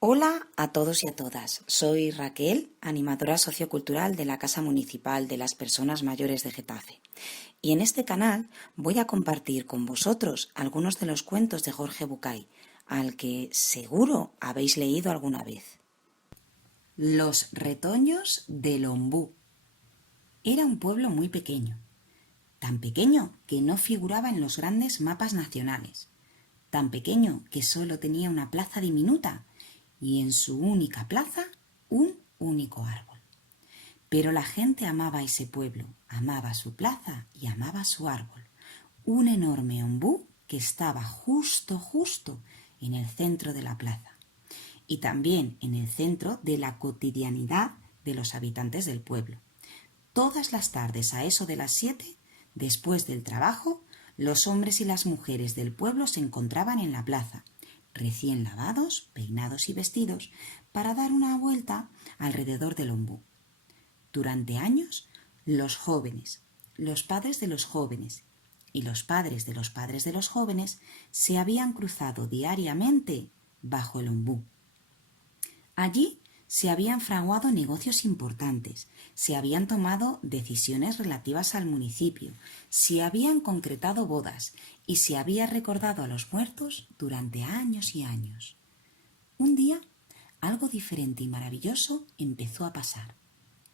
Hola a todos y a todas, soy Raquel, animadora sociocultural de la Casa Municipal de las Personas Mayores de Getafe. Y en este canal voy a compartir con vosotros algunos de los cuentos de Jorge Bucay, al que seguro habéis leído alguna vez. Los retoños del Ombú. Era un pueblo muy pequeño, tan pequeño que no figuraba en los grandes mapas nacionales, tan pequeño que solo tenía una plaza diminuta y en su única plaza un único árbol. Pero la gente amaba ese pueblo, amaba su plaza y amaba su árbol, un enorme ombú que estaba justo en el centro de la plaza y también en el centro de la cotidianidad de los habitantes del pueblo. Todas las tardes a eso de las 7, después del trabajo, los hombres y las mujeres del pueblo se encontraban en la plaza, recién lavados, peinados y vestidos, para dar una vuelta alrededor del ombú. Durante años, los jóvenes, los padres de los jóvenes y los padres de los padres de los jóvenes se habían cruzado diariamente bajo el ombú. Allí se habían fraguado negocios importantes, se habían tomado decisiones relativas al municipio, se habían concretado bodas y se había recordado a los muertos durante años y años. Un día, algo diferente y maravilloso empezó a pasar.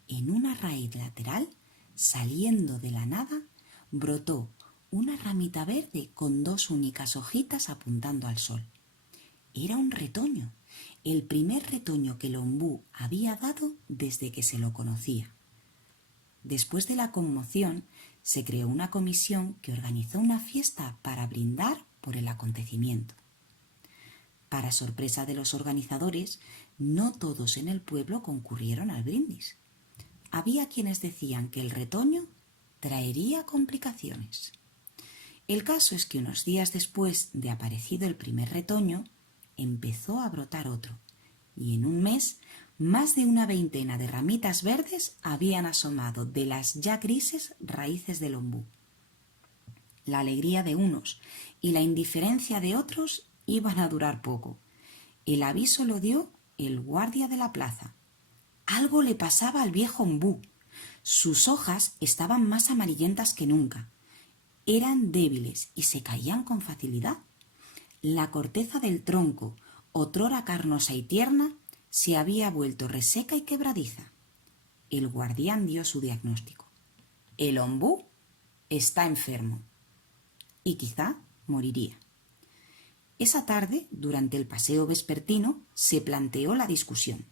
En una raíz lateral, saliendo de la nada, brotó una ramita verde con dos únicas hojitas apuntando al sol. Era un retoño, el primer retoño que el ombú había dado desde que se lo conocía. Después de la conmoción, se creó una comisión que organizó una fiesta para brindar por el acontecimiento. Para sorpresa de los organizadores, no todos en el pueblo concurrieron al brindis. Había quienes decían que el retoño traería complicaciones. El caso es que unos días después de aparecido el primer retoño, empezó a brotar otro, y en un mes más de una veintena de ramitas verdes habían asomado de las ya grises raíces del ombú. La alegría de unos y la indiferencia de otros iban a durar poco. El aviso lo dio el guardia de la plaza. Algo le pasaba al viejo ombú. Sus hojas estaban más amarillentas que nunca. Eran débiles y se caían con facilidad. La corteza del tronco, otrora carnosa y tierna, se había vuelto reseca y quebradiza. El guardián dio su diagnóstico. El ombú está enfermo y quizá moriría. Esa tarde, durante el paseo vespertino, se planteó la discusión.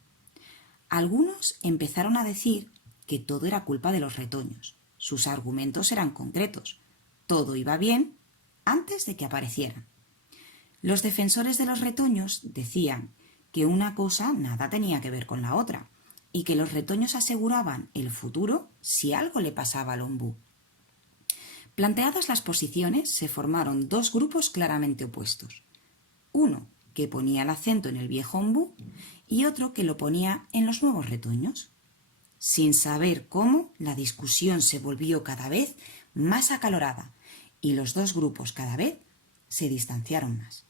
Algunos empezaron a decir que todo era culpa de los retoños. Sus argumentos eran concretos. Todo iba bien antes de que aparecieran. Los defensores de los retoños decían que una cosa nada tenía que ver con la otra y que los retoños aseguraban el futuro si algo le pasaba al ombú. Planteadas las posiciones, se formaron dos grupos claramente opuestos. Uno que ponía el acento en el viejo ombú y otro que lo ponía en los nuevos retoños. Sin saber cómo, la discusión se volvió cada vez más acalorada y los dos grupos cada vez se distanciaron más.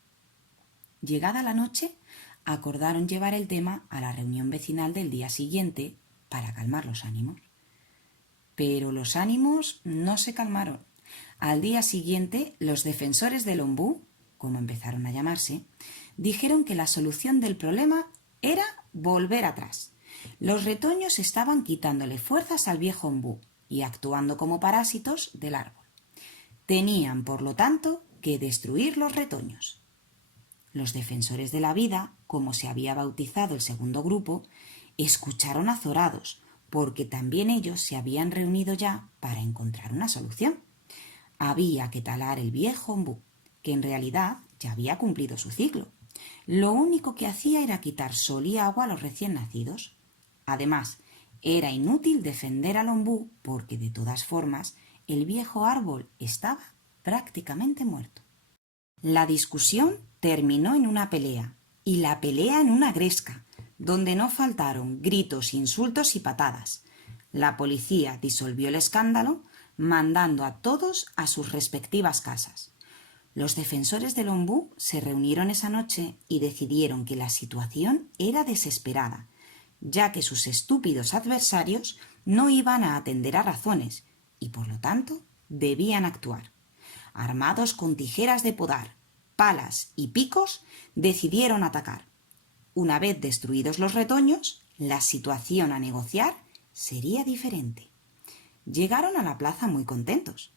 Llegada la noche, acordaron llevar el tema a la reunión vecinal del día siguiente para calmar los ánimos. Pero los ánimos no se calmaron. Al día siguiente, los defensores del ombú, como empezaron a llamarse, dijeron que la solución del problema era volver atrás. Los retoños estaban quitándole fuerzas al viejo ombú y actuando como parásitos del árbol. Tenían, por lo tanto, que destruir los retoños. Los defensores de la vida, como se había bautizado el segundo grupo, escucharon azorados, porque también ellos se habían reunido ya para encontrar una solución. Había que talar el viejo ombú, que en realidad ya había cumplido su ciclo. Lo único que hacía era quitar sol y agua a los recién nacidos. Además, era inútil defender al ombú porque, de todas formas, el viejo árbol estaba prácticamente muerto. La discusión terminó en una pelea, y la pelea en una gresca, donde no faltaron gritos, insultos y patadas. La policía disolvió el escándalo, mandando a todos a sus respectivas casas. Los defensores del ombú se reunieron esa noche y decidieron que la situación era desesperada, ya que sus estúpidos adversarios no iban a atender a razones y, por lo tanto, debían actuar. Armados con tijeras de podar, palas y picos, decidieron atacar. Una vez destruidos los retoños, la situación a negociar sería diferente. Llegaron a la plaza muy contentos.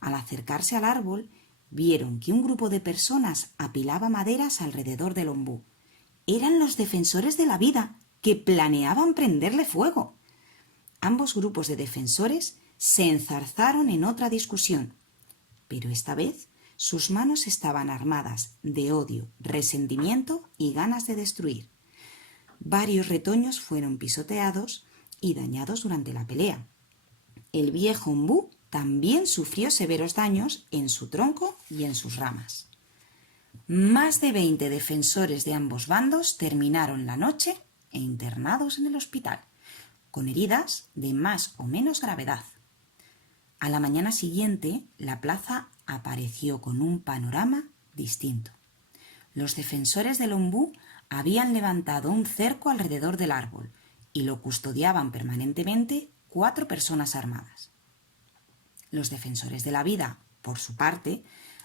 Al acercarse al árbol, vieron que un grupo de personas apilaba maderas alrededor del ombú. Eran los defensores de la vida, que planeaban prenderle fuego. Ambos grupos de defensores se enzarzaron en otra discusión, pero esta vez sus manos estaban armadas de odio, resentimiento y ganas de destruir. Varios retoños fueron pisoteados y dañados durante la pelea. El viejo ombú también sufrió severos daños en su tronco y en sus ramas. Más de 20 defensores de ambos bandos terminaron la noche internados en el hospital, con heridas de más o menos gravedad. A la mañana siguiente, la plaza apareció con un panorama distinto. Los defensores del ombú habían levantado un cerco alrededor del árbol y lo custodiaban permanentemente 4 personas armadas. Los defensores de la vida, por su parte,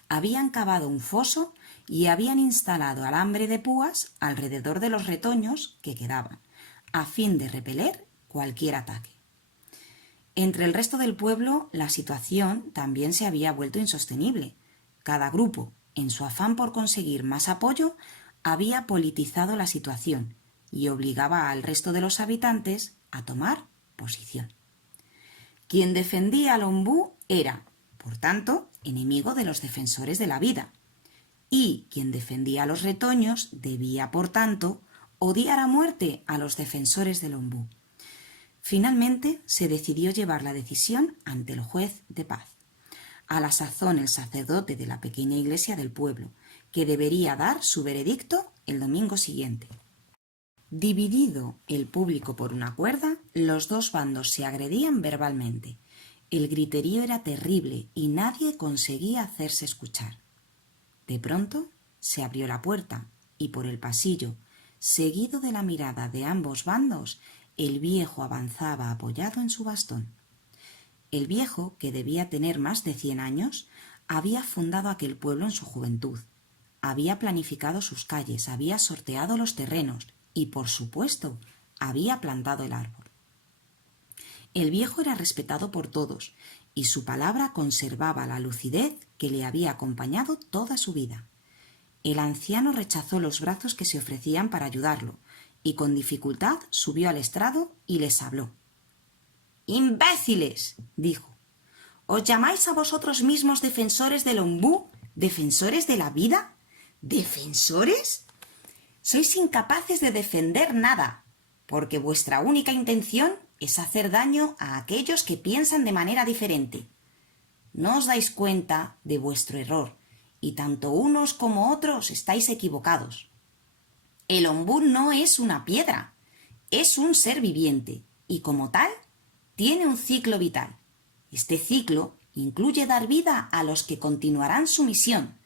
habían cavado un foso y habían instalado alambre de púas alrededor de los retoños que quedaban, a fin de repeler cualquier ataque. Entre el resto del pueblo, la situación también se había vuelto insostenible. Cada grupo, en su afán por conseguir más apoyo, había politizado la situación y obligaba al resto de los habitantes a tomar posición. Quien defendía al ombú era, por tanto, enemigo de los defensores de la vida, y quien defendía a los retoños debía, por tanto, odiar a muerte a los defensores del ombú. Finalmente se decidió llevar la decisión ante el juez de paz, a la sazón el sacerdote de la pequeña iglesia del pueblo, que debería dar su veredicto el domingo siguiente. Dividido el público por una cuerda, los dos bandos se agredían verbalmente. El griterío era terrible y nadie conseguía hacerse escuchar. De pronto se abrió la puerta y por el pasillo, seguido de la mirada de ambos bandos, el viejo avanzaba apoyado en su bastón. El viejo, que debía tener más de 100 años, había fundado aquel pueblo en su juventud. Había planificado sus calles, había sorteado los terrenos y, por supuesto, había plantado el árbol. El viejo era respetado por todos y su palabra conservaba la lucidez que le había acompañado toda su vida. El anciano rechazó los brazos que se ofrecían para ayudarlo y con dificultad subió al estrado y les habló. «¡Imbéciles!», dijo. «¿Os llamáis a vosotros mismos defensores del ombú? ¿Defensores de la vida? ¿Defensores? Sois incapaces de defender nada, porque vuestra única intención es hacer daño a aquellos que piensan de manera diferente. No os dais cuenta de vuestro error, y tanto unos como otros estáis equivocados. El ombú no es una piedra, es un ser viviente, y como tal, tiene un ciclo vital. Este ciclo incluye dar vida a los que continuarán su misión,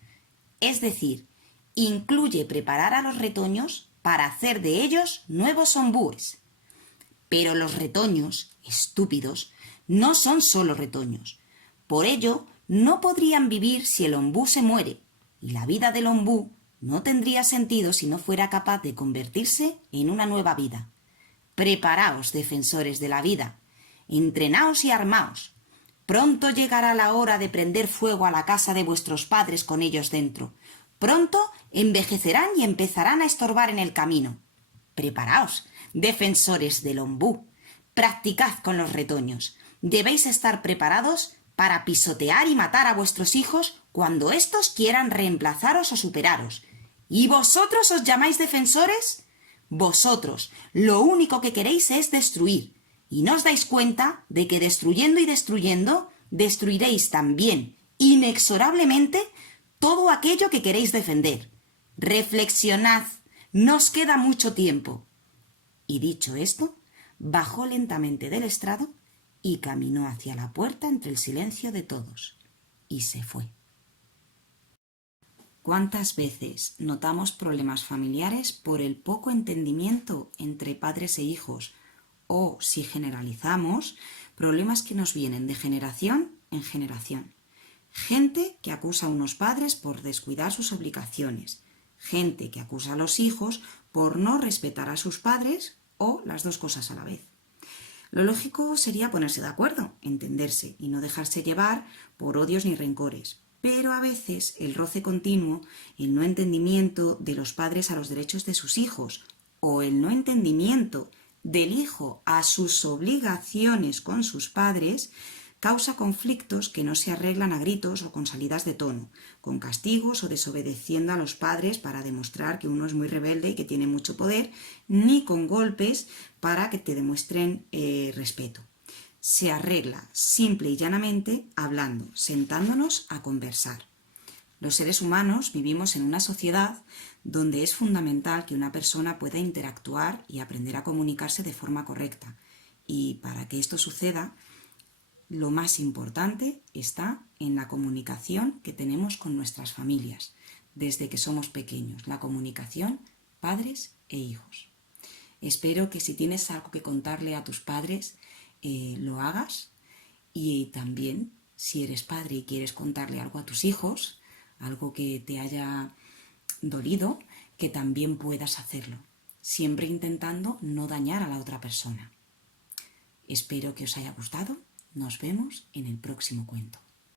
es decir, incluye preparar a los retoños para hacer de ellos nuevos ombúes. Pero los retoños, estúpidos, no son solo retoños. Por ello, no podrían vivir si el ombú se muere, y la vida del ombú no tendría sentido si no fuera capaz de convertirse en una nueva vida. Preparaos, defensores de la vida, entrenaos y armaos. Pronto llegará la hora de prender fuego a la casa de vuestros padres con ellos dentro. Pronto envejecerán y empezarán a estorbar en el camino. Preparaos, defensores del ombú. Practicad con los retoños. Debéis estar preparados para pisotear y matar a vuestros hijos cuando éstos quieran reemplazaros o superaros. ¿Y vosotros os llamáis defensores? Vosotros lo único que queréis es destruir, y no os dais cuenta de que destruyendo y destruyendo, destruiréis también, inexorablemente, todo aquello que queréis defender. Reflexionad, no os queda mucho tiempo. Y dicho esto, bajó lentamente del estrado y caminó hacia la puerta entre el silencio de todos, y se fue. ¿Cuántas veces notamos problemas familiares por el poco entendimiento entre padres e hijos? O, si generalizamos, problemas que nos vienen de generación en generación. Gente que acusa a unos padres por descuidar sus obligaciones. Gente que acusa a los hijos por no respetar a sus padres o las dos cosas a la vez. Lo lógico sería ponerse de acuerdo, entenderse y no dejarse llevar por odios ni rencores. Pero a veces el roce continuo, el no entendimiento de los padres a los derechos de sus hijos o el no entendimiento del hijo a sus obligaciones con sus padres causa conflictos que no se arreglan a gritos o con salidas de tono, con castigos o desobedeciendo a los padres para demostrar que uno es muy rebelde y que tiene mucho poder, ni con golpes para que te demuestren respeto. Se arregla simple y llanamente hablando, sentándonos a conversar. Los seres humanos vivimos en una sociedad donde es fundamental que una persona pueda interactuar y aprender a comunicarse de forma correcta. Y para que esto suceda, lo más importante está en la comunicación que tenemos con nuestras familias, desde que somos pequeños, la comunicación padres e hijos. Espero que si tienes algo que contarle a tus padres, lo hagas, y también si eres padre y quieres contarle algo a tus hijos, algo que te haya dolido, que también puedas hacerlo, siempre intentando no dañar a la otra persona. Espero que os haya gustado. Nos vemos en el próximo cuento.